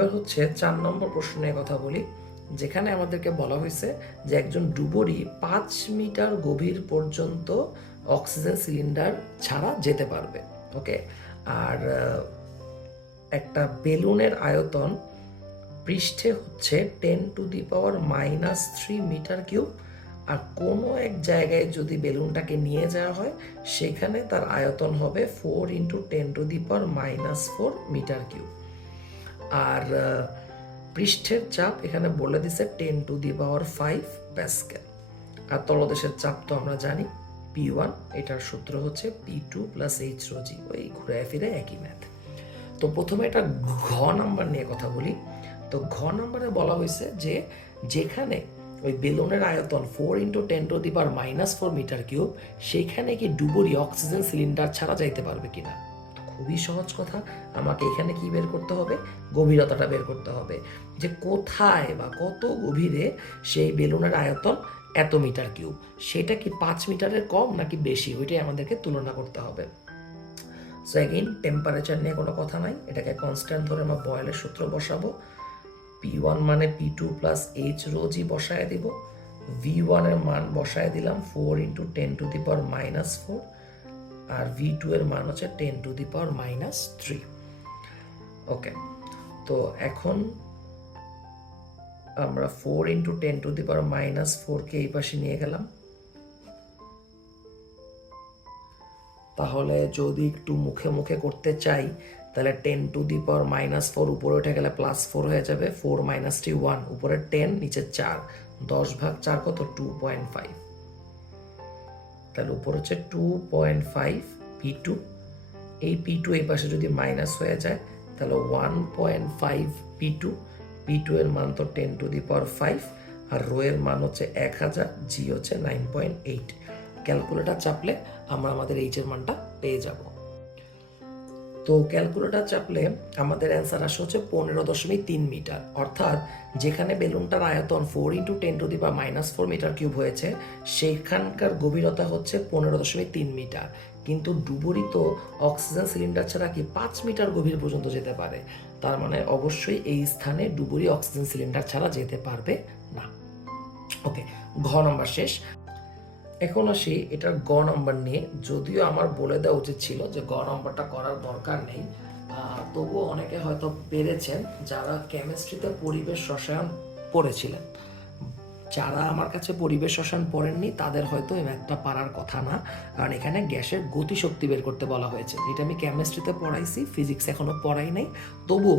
এবার হচ্ছে 4 নম্বর প্রশ্ন নিয়ে কথা বলি, যেখানে আমাদেরকে বলা হয়েছে যে একজন ডুবুরি 5 মিটার গভীর পর্যন্ত অক্সিজেন সিলিন্ডার ছাড়া যেতে পারবে। ওকে, আর একটা বেলুনের আয়তন পৃষ্ঠে হচ্ছে 10⁻³ মিটার কিউব, আর কোনো এক জায়গায় যদি বেলুনটাকে নিয়ে যাওয়া হয় সেখানে তার আয়তন হবে 4×10⁻⁴ মিটার কিউব। আর পৃষ্ঠের চাপ এখানে বলে দিছে 10⁵ প্যাসকেল। আর তলদেশের চাপ তো আমরা জানি P1, এটার সূত্র হচ্ছে P2 + h ρg, ওই ঘুরে ফিরে একই ম্যাথ। তো প্রথমে এটা ঘ নাম্বার নিয়ে কথা বলি। তো ঘ নাম্বারে বলা হয়েছে যে যেখানে ওই বেলুনের আয়তন 4×10⁻⁴ মিটার কিউব, সেইখানে কি ডুবুরি অক্সিজেন সিলিন্ডার ছাড়া যাইতে পারবে কিনা। খুবই সহজ কথা, আমাকে এখানে কি বের করতে হবে, গভীরতাটা বের করতে হবে, যে কোথায় বা কত গভীরে সেই বেলুনের আয়তন এত মিটার কিউব, সেটা কি 5 মিটারের কম নাকি বেশি, ওইটাই আমাদেরকে তুলনা করতে হবে। সো এগেইন টেম্পারেচার নিয়ে কোনো কথা নাই, এটাকে কনস্ট্যান্ট ধরে আমরা বয়েলের সূত্র বসাবো। P1 মানে P2 + h ρg বসায় দিব। V1 এর মান বসায় দিলাম 4×10⁻⁴, আর V2 এর মান হচ্ছে 10⁻⁻3। ওকে, তো এখন আমরা 4×10⁻⁴ কে এই পাশে নিয়ে গেলাম। তাহলে যদি একটু মুখে মুখে করতে চাই তাহলে 10⁻⁻4 উপরে উঠে গেলে +4 হয়ে যাবে, 4 - 3 1, উপরে 10 নিচে 4, 10/4 কত, 2.5। তাহলে উপর হচ্ছে 2.5 P2, এই P2 এই পাশে যদি মাইনাস হয়ে যায় তাহলে 1.5 P2, P2 এর মান তো 10⁵, আর রো এর মান হচ্ছে 1000, জি হচ্ছে 9.8। ক্যালকুলেটর চাপলে আমরা আমাদের এইচ এর মানটা পেয়ে যাব। তো ক্যালকুলেটর চাপলে আমাদের অ্যান্সার আসে হচ্ছে 15.3 মিটার, অর্থাৎ যেখানে বেলুনটার আয়তন 4×10⁻⁴ মিটার কিউব হয়েছে সেখানকার গভীরতা হচ্ছে 15.3 মিটার, কিন্তু ডুবুরি তো অক্সিজেন সিলিন্ডার ছাড়া কি 5 মিটার গভীর পর্যন্ত যেতে পারে, তার মানে অবশ্যই এই স্থানে ডুবুরি অক্সিজেন সিলিন্ডার ছাড়া যেতে পারবে না। ওকে, ঘ নম্বর শেষ। এখন আসি এটার গ নম্বর নিয়ে, যদিও আমার বলে দেওয়া উচিত ছিল যে গ নম্বরটা করার দরকার নেই, তবুও অনেকে হয়তো পেরেছেন যারা কেমিস্ট্রিতে পরিবেশ রসায়ন পড়েছিলেন। যারা আমার কাছে পরিবেশ রসায়ন পড়েননি তাদের হয়তো এই ম্যাথটা পারার কথা না, কারণ এখানে গ্যাসের গতিশক্তি বের করতে বলা হয়েছে, যেটা আমি কেমিস্ট্রিতে পড়াইছি, ফিজিক্স এখনো পড়াই নাই। তবু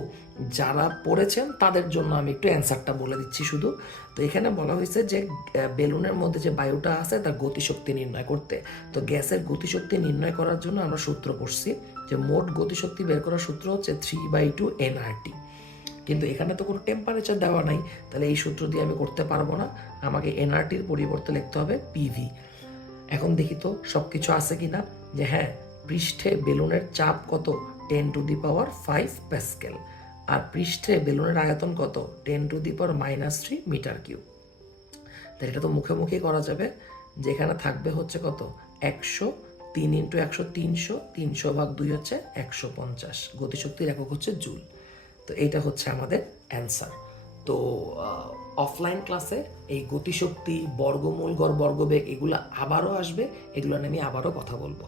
যারা পড়েছেন তাদের জন্য আমি একটু অ্যান্সারটা বলে দিচ্ছি শুধু। তো এখানে বলা হয়েছে যে বেলুনের মধ্যে যে বায়ুটা আছে তার গতিশক্তি নির্ণয় করতে। তো গ্যাসের গতিশক্তি নির্ণয় করার জন্য আমরা সূত্র পড়ছি যে মোট গতিশক্তি বের করার সূত্র হচ্ছে 3/2 nRT, কিন্তু এখানে তো কোনো টেম্পারেচার দেওয়া নাই, তাহলে এই সূত্র দিয়ে আমি করতে পারবো না, আমাকে এনআরটির পরিবর্তে লিখতে হবে পিভি। এখন দেখি তো সব কিছু আছে কি না, যে হ্যাঁ, পৃষ্ঠে বেলুনের চাপ কত, 10⁵ প্যাসকেল, আর পৃষ্ঠে বেলুনের আয়তন কত, 10⁻³ মিটার কিউব। তাহলে এটা তো মুখে মুখেই করা যাবে, যেখানে থাকবে হচ্ছে কত, 100, 3×100 300, 300/2 হচ্ছে 150, গতিশক্তির একক হচ্ছে জুল। তো এইটা হচ্ছে আমাদের অ্যান্সার। তো অফলাইন ক্লাসে এই গতিশক্তি, বর্গমূল গড়, বর্গবেগ এগুলো আবারও আসবে, এগুলো নিয়ে আমি আবারও কথা বলবো।